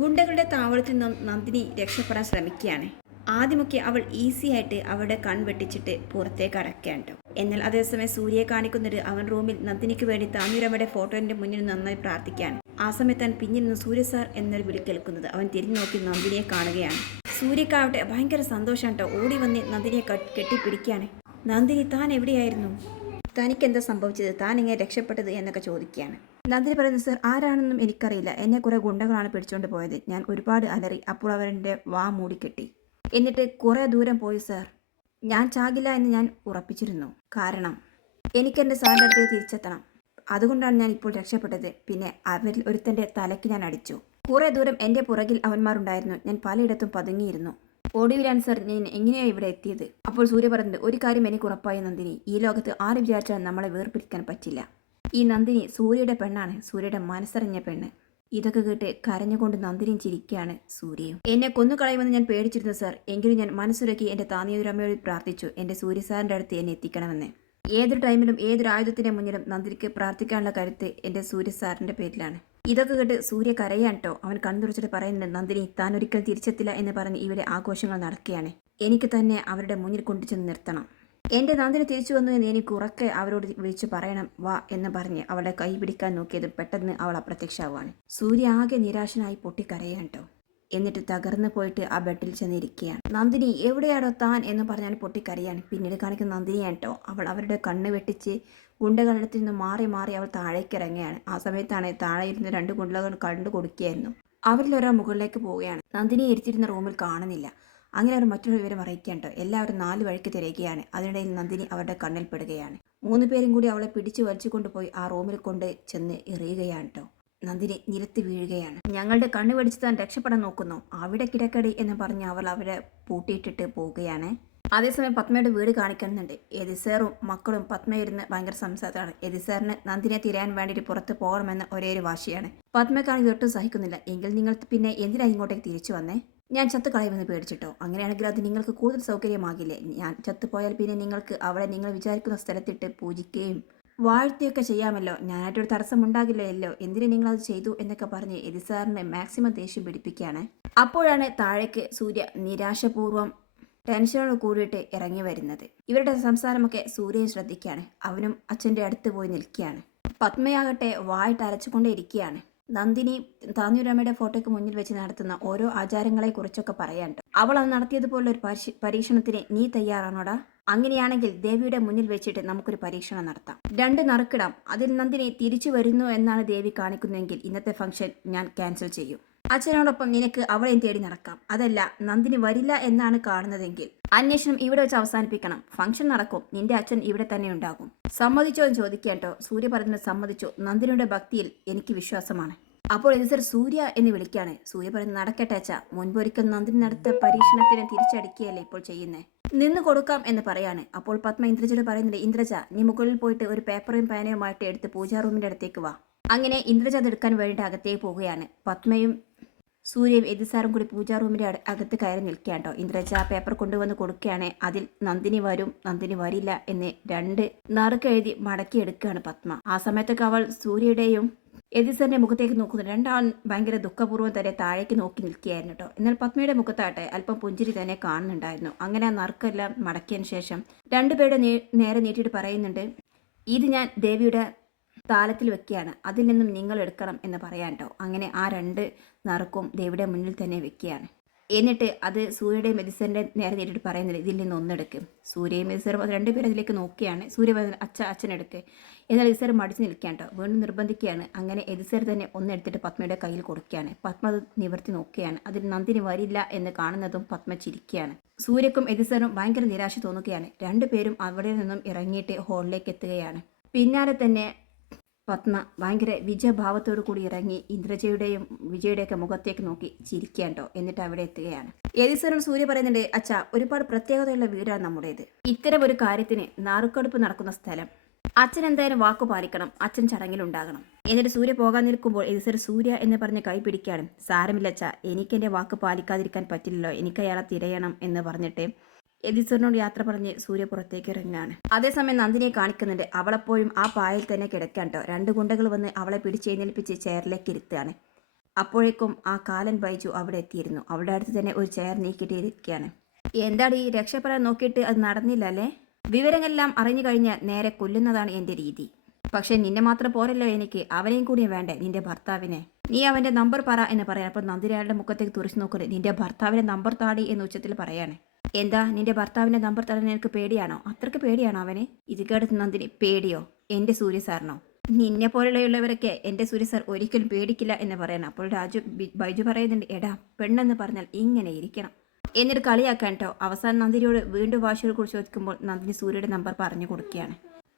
ഗുണ്ടകളുടെ താവളത്തിൽ നിന്നും നന്ദിനി രക്ഷപ്പെടാൻ ശ്രമിക്കുകയാണ്. ആദ്യമൊക്കെ അവൾ ഈസി ആയിട്ട് അവളുടെ കൺവെട്ടിച്ചിട്ട് പുറത്തേക്ക് അടക്കുകയാണ് കേട്ടോ. എന്നാൽ അതേസമയം സൂര്യയെ കാണിക്കുന്നത് അവൻ റൂമിൽ നന്ദിനിക്ക് വേണ്ടി താനൂരമ്മയുടെ ഫോട്ടോന്റെ മുന്നിൽ നന്നായി പ്രാർത്ഥിക്കുകയാണ്. ആ സമയത്താണ് പിന്നിൽ നിന്ന് സൂര്യ സാർ എന്നൊരു വിളി കേൾക്കുന്നത്. അവൻ തിരിഞ്ഞു നോക്കി നന്ദിനിയെ കാണുകയാണ്. സൂര്യക്കാവട്ടെ ഭയങ്കര സന്തോഷമാണ് കേട്ടോ. ഓടി വന്ന് നന്ദിനിയെ കെട്ടിപ്പിടിക്കുകയാണ്. നന്ദിനി, താൻ എവിടെയായിരുന്നു? തനിക്കെന്താ സംഭവിച്ചത്? താൻ ഇങ്ങനെ രക്ഷപ്പെട്ടത് എന്നൊക്കെ ചോദിക്കുകയാണ്. നന്ദിനി പറയുന്നത്, സർ ആരാണെന്നും എനിക്കറിയില്ല. എന്നെ കുറെ ഗുണ്ടകളാണ് പിടിച്ചുകൊണ്ട് പോയത്. ഞാൻ ഒരുപാട് അലറി. അപ്പോൾ അവരുടെ വാ മൂടിക്കെട്ടി. എന്നിട്ട് കുറെ ദൂരം പോയി സർ. ഞാൻ ചാകില്ല എന്ന് ഞാൻ ഉറപ്പിച്ചിരുന്നു. കാരണം എനിക്കെൻ്റെ സാറിൻ്റെ അടുത്ത് തിരിച്ചെത്തണം. അതുകൊണ്ടാണ് ഞാൻ ഇപ്പോൾ രക്ഷപ്പെട്ടത്. പിന്നെ അവരിൽ ഒരുത്തൻ്റെ തലയ്ക്ക് ഞാൻ അടിച്ചു. കുറെ ദൂരം എൻ്റെ പുറകിൽ അവന്മാരുണ്ടായിരുന്നു. ഞാൻ പലയിടത്തും പതുങ്ങിയിരുന്നു. ഒടുവിലാണ് സർ ഞാൻ എങ്ങനെയാണ് ഇവിടെ എത്തിയത്. അപ്പോൾ സൂര്യ പറഞ്ഞത്, ഒരു കാര്യം എനിക്ക് ഉറപ്പായി നന്ദിനി, ഈ ലോകത്ത് ആര് വിചാരിച്ചാലും നമ്മളെ വേർപിരിക്കാൻ പറ്റില്ല. ഈ നന്ദിനി സൂര്യയുടെ പെണ്ണാണ്, സൂര്യയുടെ മനസ്സറിഞ്ഞ പെണ്ണ്. ഇതൊക്കെ കേട്ട് കരഞ്ഞുകൊണ്ട് നന്ദിനിയും ചിരിക്കുകയാണ് സൂര്യയും. എന്നെ കൊന്നുകളയുമെന്ന് ഞാൻ പേടിച്ചിരുന്നു സർ. എങ്കിലും ഞാൻ മനസ്സുരക്കി എൻ്റെ താനിയൂരമ്മയോട് പ്രാർത്ഥിച്ചു എൻ്റെ സൂര്യ സാറിൻ്റെ അടുത്ത് എന്നെ എത്തിക്കണമെന്ന്. ഏതൊരു ടൈമിലും ഏതൊരു ആയുധത്തിൻ്റെ മുന്നിലും നന്ദിനിക്ക് പ്രാർത്ഥിക്കാനുള്ള കരുത്ത് എൻ്റെ സൂര്യ സാറിൻ്റെ പേരിലാണ്. ഇതൊക്കെ കേട്ട് സൂര്യ കരയാണ് കേട്ടോ. അവൻ കണ്ണുതുറച്ചിട്ട് പറയുന്നുണ്ട്, നന്ദിനി താൻ ഒരിക്കൽ തിരിച്ചെത്തില്ല എന്ന് പറഞ്ഞ് ഇവിടെ ആഘോഷങ്ങൾ നടക്കുകയാണ്. എനിക്ക് തന്നെ അവരുടെ മുന്നിൽ കൊണ്ടുചെന്ന് നിർത്തണം. എൻ്റെ നന്ദിനി തിരിച്ചു വന്നു എന്ന് എനിക്ക് ഉറക്കെ അവരോട് വിളിച്ചു പറയണം വാ എന്ന് പറഞ്ഞ് അവളുടെ കൈ പിടിക്കാൻ നോക്കിയത് പെട്ടെന്ന് അവൾ അപ്രത്യക്ഷമാവാണ്. സൂര്യ ആകെ നിരാശനായി പൊട്ടിക്കരയാണ് കേട്ടോ. എന്നിട്ട് തകർന്നു പോയിട്ട് ആ ബെഡിൽ ചെന്നിരിക്കുകയാണ്. നന്ദിനി, എവിടെയാണോ താൻ എന്ന് പറഞ്ഞാൽ പൊട്ടിക്കരയാണ്. പിന്നീട് കാണിക്കുന്ന നന്ദിനിയാണ് കേട്ടോ. അവൾ അവരുടെ കണ്ണ് വെട്ടിച്ച് ഗുണ്ടകളിടത്തിൽ നിന്ന് മാറി മാറി അവൾ താഴേക്ക് ഇറങ്ങുകയാണ്. ആ സമയത്താണ് താഴെ ഇരുന്ന് 2 ഗുണ്ടകൾ കണ്ടു കൊടുക്കുകയായിരുന്നു. അവരിൽ ഒരാൾ മുകളിലേക്ക് പോവുകയാണ്. നന്ദിനിയെ ഇരുത്തിയിരുന്ന റൂമിൽ കാണുന്നില്ല. അങ്ങനെ അവർ മറ്റൊരു വിവരം അറിയിക്കേണ്ടോ. എല്ലാവരും 4 വഴിക്ക് തിരയുകയാണ്. അതിനിടയിൽ നന്ദിനി അവരുടെ കണ്ണിൽ പെടുകയാണ്. 3 പേരും കൂടി അവളെ പിടിച്ചു വലിച്ചു കൊണ്ടുപോയി ആ റൂമിൽ കൊണ്ട് ചെന്ന് എറിയുകയാണ് കേട്ടോ. നന്ദിനി നിലത്ത് വീഴുകയാണ്. ഞങ്ങളുടെ കണ്ണ് പിടിച്ച് താൻ രക്ഷപ്പെടാൻ നോക്കുന്നു, അവിടെ കിടക്കടി എന്ന് പറഞ്ഞ് അവൾ അവരെ പൂട്ടിയിട്ടിട്ട് പോവുകയാണ്. അതേസമയം പത്മയുടെ വീട് കാണിക്കുന്നുണ്ട്. എതിസാറും മക്കളും പത്മയിരുന്ന് ഭയങ്കര സംസാരമാണ്. എതിസാറിന് നന്ദിനിയെ തിരയാൻ വേണ്ടിയിട്ട് പുറത്ത് പോകണമെന്ന ഒരേ ഒരു വാശിയാണ്. പത്മക്കാണെങ്കിൽ ഒട്ടും സഹിക്കുന്നില്ല. എങ്കിൽ നിങ്ങൾ പിന്നെ എന്തിനാ ഇങ്ങോട്ടേക്ക് തിരിച്ചു വന്നേ? ഞാൻ ചത്തു കളയുമെന്ന് പേടിച്ചിട്ടോ? അങ്ങനെയാണെങ്കിൽ അത് നിങ്ങൾക്ക് കൂടുതൽ സൗകര്യമാകില്ലേ? ഞാൻ ചത്തുപോയാൽ പിന്നെ നിങ്ങൾക്ക് അവളെ നിങ്ങൾ വിചാരിക്കുന്ന സ്ഥലത്തിട്ട് പൂജിക്കുകയും വാഴ്ത്തിയൊക്കെ ചെയ്യാമല്ലോ. ഞാനായിട്ടൊരു തടസ്സമുണ്ടാകില്ലല്ലോ. എന്തിനു നിങ്ങളത് ചെയ്തു എന്നൊക്കെ പറഞ്ഞ് എതിസാറിനെ മാക്സിമം ദേഷ്യം പിടിപ്പിക്കുകയാണ്. അപ്പോഴാണ് താഴേക്ക് സൂര്യ നിരാശപൂർവ്വം ടെൻഷനോട് കൂടിയിട്ട് ഇറങ്ങി വരുന്നത്. ഇവരുടെ സംസാരമൊക്കെ സൂര്യൻ ശ്രദ്ധിക്കുകയാണ്. അവനും അച്ഛൻ്റെ അടുത്ത് പോയി നിൽക്കുകയാണ്. പത്മയാകട്ടെ വായിട്ട് അരച്ചുകൊണ്ടേ ഇരിക്കുകയാണ്. നന്ദിനി താനൂരമ്മയുടെ ഫോട്ടോയ്ക്ക് മുന്നിൽ വെച്ച് നടത്തുന്ന ഓരോ ആചാരങ്ങളെ കുറിച്ചൊക്കെ പറയാനുണ്ട്. അവൾ അത് നടത്തിയതുപോലെ ഒരു പരീക്ഷണത്തിന് നീ തയ്യാറാണോടാ? അങ്ങനെയാണെങ്കിൽ ദേവിയുടെ മുന്നിൽ വെച്ചിട്ട് നമുക്കൊരു പരീക്ഷണം നടത്താം. 2 നറുക്കിടാം. അതിൽ നന്ദിനി തിരിച്ചു വരുന്നു എന്നാണ് ദേവി കാണിക്കുന്നതെങ്കിൽ ഇന്നത്തെ ഫംഗ്ഷൻ ഞാൻ ക്യാൻസൽ ചെയ്യും. അച്ഛനോടൊപ്പം നിനക്ക് അവളെയും തേടി നടക്കാം. അതല്ല നന്ദിനി വരില്ല എന്നാണ് കാണുന്നതെങ്കിൽ അന്വേഷണം ഇവിടെ വെച്ച് അവസാനിപ്പിക്കണം. ഫംഗ്ഷൻ നടക്കും. നിന്റെ അച്ഛൻ ഇവിടെ തന്നെ ഉണ്ടാകും. സമ്മതിച്ചോ എന്ന് ചോദിക്കാട്ടോ. സൂര്യ പറയുന്നത് സമ്മതിച്ചു. നന്ദിനിയുടെ ഭക്തിയിൽ എനിക്ക് വിശ്വാസമാണ്. അപ്പോൾ എതിസർ സൂര്യ എന്ന് വിളിക്കുകയാണ്. സൂര്യ പറയുന്നത് നടക്കട്ടെ അച്ഛ. മുൻപൊരിക്കൽ നന്ദിനി നടത്ത പരീക്ഷണത്തിന് തിരിച്ചടിക്കുകയല്ലേ ഇപ്പോൾ ചെയ്യുന്നേ. നിന്ന് കൊടുക്കാം എന്ന് പറയാണ്. അപ്പോൾ പത്മ ഇന്ദ്രജയോട് പറയുന്നുണ്ട്, ഇന്ദ്രജ നീ മുകളിൽ പോയിട്ട് ഒരു പേപ്പറും പേനയുമായിട്ട് എടുത്ത് പൂജാ റൂമിൻ്റെ അടുത്തേക്ക് വാ. അങ്ങനെ ഇന്ദ്രജ അത് എടുക്കാൻ വേണ്ടിയിട്ട് അകത്തേക്ക് പോവുകയാണ്. പത്മയും സൂര്യയും എതിസാറും കൂടി പൂജാ റൂമിൻ്റെ അകത്ത് കയറി നിൽക്കുകയാണ് കേട്ടോ. ഇന്ദ്രജ പേപ്പർ കൊണ്ടുവന്ന് കൊടുക്കുകയാണ്. അതിൽ നന്ദിനി വരും നന്ദിനി വരില്ല എന്ന് 2 നറുക്കെഴുതി മടക്കിയെടുക്കുകയാണ് പത്മ. ആ സമയത്തൊക്കെ അവൾ സൂര്യയുടെയും എതിസാറിന്റെ മുഖത്തേക്ക് നോക്കുന്നു. 2 ആൾ ഭയങ്കര ദുഃഖപൂർവ്വം തന്നെ താഴേക്ക് നോക്കി നിൽക്കുകയായിരുന്നു കേട്ടോ. എന്നാൽ പത്മയുടെ മുഖത്താട്ടെ അല്പം പുഞ്ചിരി തന്നെ കാണുന്നുണ്ടായിരുന്നു. അങ്ങനെ ആ നറുക്കെല്ലാം മടക്കിയതിന് ശേഷം 2 പേരുടെ നേരെ നീട്ടിയിട്ട് പറയുന്നുണ്ട്, ഇത് ഞാൻ ദേവിയുടെ താലത്തിൽ വെക്കുകയാണ്, അതിൽ നിന്നും നിങ്ങൾ എടുക്കണം എന്ന് പറയാൻ കേട്ടോ. അങ്ങനെ ആ 2 നറുക്കും ദേവിയുടെ മുന്നിൽ തന്നെ വെക്കുകയാണ്. എന്നിട്ട് അത് സൂര്യയുടെയും എതിസറിൻ്റെ നേരെ നേരിട്ട് പറയുന്നത് ഇതിൽ നിന്ന് ഒന്നെടുക്കും. സൂര്യയും എതിസറും 2 പേരും അതിലേക്ക് നോക്കുകയാണ്. സൂര്യ അച്ഛനെടുക്ക്. എന്നാൽ എതിസർ മടിച്ച് നിൽക്കുകയാണ് കേട്ടോ. വീണ്ടും നിർബന്ധിക്കുകയാണ്. അങ്ങനെ എതിസർ തന്നെ ഒന്നെടുത്തിട്ട് പത്മയുടെ കയ്യിൽ കൊടുക്കുകയാണ്. പത്മ അത് നിവർത്തി നോക്കുകയാണ്. അതിൽ നന്ദിനി വരില്ല എന്ന് കാണുന്നതും പത്മ ചിരിക്കുകയാണ്. സൂര്യക്കും എതിസറും ഭയങ്കര നിരാശ തോന്നുകയാണ്. 2 പേരും അവിടെ നിന്നും ഇറങ്ങിയിട്ട് ഹോളിലേക്ക് എത്തുകയാണ്. പിന്നാലെ തന്നെ പത്മ ഭയങ്കര വിജയഭാവത്തോടു കൂടി ഇറങ്ങി ഇന്ദ്രജയുടെയും വിജയുടെയൊക്കെ മുഖത്തേക്ക് നോക്കി ചിരിക്കാണ്ടോ. എന്നിട്ട് അവിടെ എത്തുകയാണ്. എതിസറിനോട് സൂര്യ പറയുന്നുണ്ട്, അച്ഛാ ഒരുപാട് പ്രത്യേകതയുള്ള വീടാണ് നമ്മുടേത്. ഇത്തരം ഒരു കാര്യത്തിന് നാറുക്കെടുപ്പ് നടക്കുന്ന സ്ഥലം. അച്ഛൻ എന്തായാലും വാക്കു പാലിക്കണം. അച്ഛൻ ചടങ്ങിലുണ്ടാകണം. എന്നിട്ട് സൂര്യ പോകാൻ നിൽക്കുമ്പോൾ എതിസർ സൂര്യ എന്ന് പറഞ്ഞ് കൈ പിടിക്കാനും, സാരമില്ല അച്ഛാ, എനിക്കെൻ്റെ വാക്ക് പാലിക്കാതിരിക്കാൻ പറ്റില്ലല്ലോ, എനിക്ക് അയാളെ തിരയണം എന്ന് പറഞ്ഞിട്ട് എതിസറിനോട് യാത്ര പറഞ്ഞ് സൂര്യ പുറത്തേക്ക് ഇറങ്ങുകയാണ്. അതേസമയം നന്ദിനിയെ കാണിക്കുന്നുണ്ട്. അവളെപ്പോഴും ആ പായൽ തന്നെ കിടക്കാൻ കേട്ടോ. 2 ഗുണ്ടകൾ വന്ന് അവളെ പിടിച്ചെഴുന്നേൽപ്പിച്ച് ചെയറിലേക്ക് ഇരുത്തുകയാണ്. അപ്പോഴേക്കും ആ കാലൻ ബൈജു അവിടെ എത്തിയിരുന്നു. അവളുടെ അടുത്ത് തന്നെ ഒരു ചെയർ നീക്കിയിട്ടിരിക്കുകയാണ്. എന്താണ് ഈ രക്ഷപ്പെടാൻ നോക്കിയിട്ട് അത് നടന്നില്ല അല്ലേ? വിവരങ്ങളെല്ലാം അറിഞ്ഞു കഴിഞ്ഞാൽ നേരെ കൊല്ലുന്നതാണ് എൻ്റെ രീതി. പക്ഷെ നിന്നെ മാത്രം പോരല്ലോ എനിക്ക്, അവനെയും കൂടിയും വേണ്ടേ, നിന്റെ ഭർത്താവിനെ. നീ അവൻ്റെ നമ്പർ പറ എന്ന് പറയാം. അപ്പോൾ നന്ദിനി അയാളുടെ മുഖത്തേക്ക് തുറച്ചു നോക്കുന്നത് നിന്റെ ഭർത്താവിൻ്റെ നമ്പർ താടി എന്ന് ഉച്ചത്തിൽ പറയാണ്. എന്താ നിന്റെ ഭർത്താവിൻ്റെ നമ്പർ തരാൻ എനിക്ക് പേടിയാണോ? അത്രയ്ക്ക് പേടിയാണോ അവന്? ഇത് കേട്ടത് നന്ദിനി, പേടിയോ? എൻ്റെ സൂര്യ സാറിനോ? നിന്നെ പോലെയുള്ളവരൊക്കെ എൻ്റെ സൂര്യ സാർ ഒരിക്കലും പേടിക്കില്ല എന്ന് പറയണം. അപ്പോൾ ബൈജു പറയുന്നുണ്ട്, എടാ പെണ്ണെന്ന് പറഞ്ഞാൽ ഇങ്ങനെ ഇരിക്കണം എന്നിട്ട് കളിയാക്കാൻ കേട്ടോ. അവസാനം നന്ദിനിയോട് വീണ്ടും വാശിയോട് കുറിച്ച് ചോദിക്കുമ്പോൾ നന്ദിനി സൂര്യയുടെ നമ്പർ പറഞ്ഞു കൊടുക്കുകയാണ്.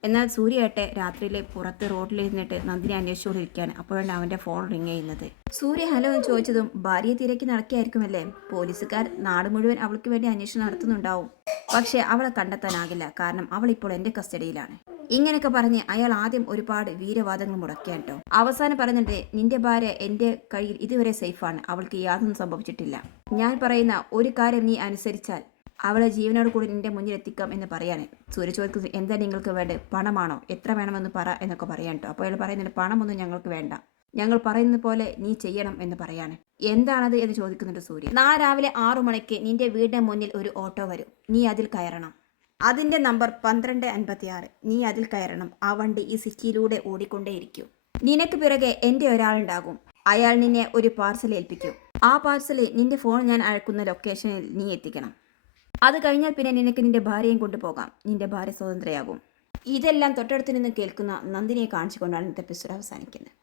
എന്നാൽ സൂര്യയാട്ടെ രാത്രിയിൽ പുറത്ത് റോഡിലിരുന്നിട്ട് നന്ദിനി അന്വേഷിച്ചുകൊണ്ടിരിക്കുകയാണ്. അപ്പോഴാണ് അവൻ്റെ ഫോൺ റിങ് ചെയ്യുന്നത്. സൂര്യ ഹലോ എന്ന് ചോദിച്ചതും ഭാര്യയെ തിരക്കി നടക്കുകയായിരിക്കുമല്ലേ. പോലീസുകാർ നാട് മുഴുവൻ അവൾക്ക് വേണ്ടി അന്വേഷണം നടത്തുന്നുണ്ടാവും. പക്ഷേ അവളെ കണ്ടെത്താനാകില്ല, കാരണം അവൾ ഇപ്പോൾ എൻ്റെ കസ്റ്റഡിയിലാണ്. ഇങ്ങനെയൊക്കെ പറഞ്ഞ് അയാൾ ആദ്യം ഒരുപാട് വീരവാദങ്ങൾ മുടക്കിയാണ് കേട്ടോ. അവസാനം പറയുന്നുണ്ട്, നിന്റെ ഭാര്യ എൻ്റെ കയ്യിൽ ഇതുവരെ സേഫാണ്, അവൾക്ക് യാതൊന്നും സംഭവിച്ചിട്ടില്ല. ഞാൻ പറയുന്ന ഒരു കാര്യം നീ അനുസരിച്ചാൽ അവളെ ജീവനോട് കൂടി നിന്റെ മുന്നിൽ എത്തിക്കാം എന്ന് പറയാന്. സൂര്യ ചോദിക്കുന്നത്, എന്താ നിങ്ങൾക്ക് വേണ്ടത്? പണമാണോ? എത്ര വേണമെന്ന് പറ എന്നൊക്കെ പറയാൻ കേട്ടോ. അപ്പോൾ അയാൾ പറയുന്നുണ്ട്, പണമൊന്നും ഞങ്ങൾക്ക് വേണ്ട, ഞങ്ങൾ പറയുന്നത് പോലെ നീ ചെയ്യണം എന്ന് പറയാണ്. എന്താണത് എന്ന് ചോദിക്കുന്നുണ്ട് സൂര്യ. നാളെ രാവിലെ 6 മണിക്ക് നിന്റെ വീടിന്റെ മുന്നിൽ ഒരു ഓട്ടോ വരും, നീ അതിൽ കയറണം. അതിൻ്റെ നമ്പർ 1256. നീ അതിൽ കയറണം. ആ വണ്ടി ഈ സിറ്റിയിലൂടെ ഓടിക്കൊണ്ടേയിരിക്കും. നിനക്ക് പിറകെ എൻ്റെ ഒരാളുണ്ടാകും. അയാൾ നിന്നെ ഒരു പാർസൽ ഏൽപ്പിക്കും. ആ പാർസല് നിന്റെ ഫോൺ ഞാൻ അയക്കുന്ന ലൊക്കേഷനിൽ നീ എത്തിക്കണം. അത് കഴിഞ്ഞാൽ പിന്നെ നിനക്ക് നിന്റെ ഭാര്യയും കൊണ്ടുപോകാം. നിന്റെ ഭാര്യ സ്വതന്ത്രയാകും. ഇതെല്ലാം തൊട്ടടുത്ത് നിന്ന് കേൾക്കുന്ന നന്ദിനിയെ കാണിച്ചുകൊണ്ടാണ് ഇന്നത്തെ എപ്പിസോഡ് അവസാനിക്കുന്നത്.